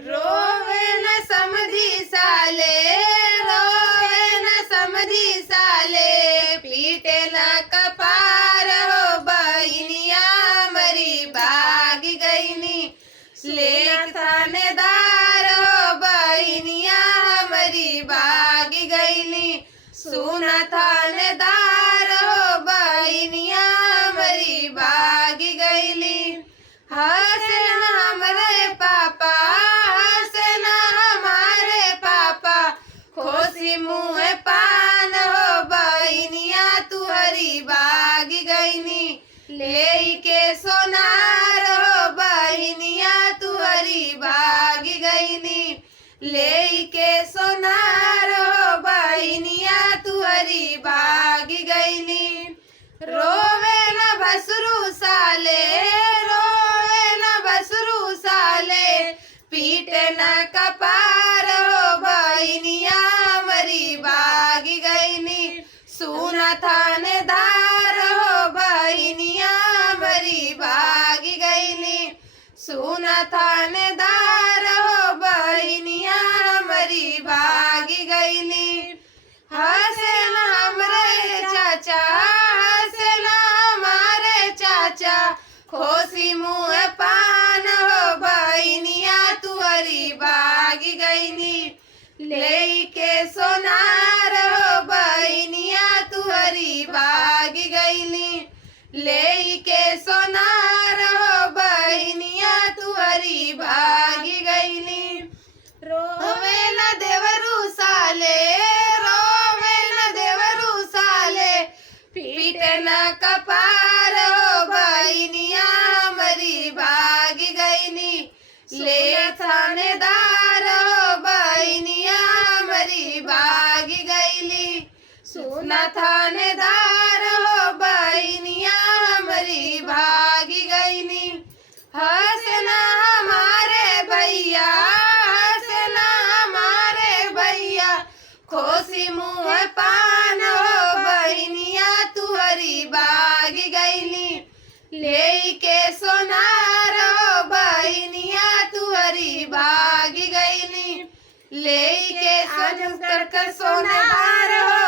रोवे न समझी साले, रोवे न समझी साले, पीटे न कपार हो बहिनिया मरी भागी गईनी। ले थानेदार हो बहिनिया मरी भागी गईनी। सुना थानेदार हो बहिनिया मरी भागी गईली। हसन हमरे पापा, हसन हमारे पापा, खोसी मुँह पान हो बहिनिया तुहरी भागी गईनी। ले के सोनार हो बहिनिया तुहरी भागी गईनी। ले के सोनार हो बहिनिया तुहरी भागी गईनी। रोवे न भसरू साले, रोवे न भसरू साले, पीटे न कपार हो बहिनिया मरी भागी गईनी। सुना थानेदार हो बहिनिया मरी भागी गईनी। सुना थानेदार हो बहिनिया मरी भागी गईनी। हसन हमरे चाचा, हसन हमारे चाचा, खोसी मुँह पान हो बहिनिया तुहरी भागी गईनी। ले के सोनार हो बहिनिया तुहरी भागी गईनी। ले के सोनार हो बहिनिया तुहरी भागी गईनी। रोवे न देवरू साले, रोवे न देवरू साले, पीटे न कपार हो बहिनिया मरी भागी गईनी। ले थानेदार हो बहिनिया मरी भागी गईली। सुना थानेदार हो बहिनिया मरी भागी गईनी। हसना हमारे भैया, हसना हमारे भैया, खोसी मुँह पान हो बहिनिया तुहरी भागी गईली। ले के सोनार हो बहिनिया तुहरी भागी गईली। ले के आज कर सोनार हो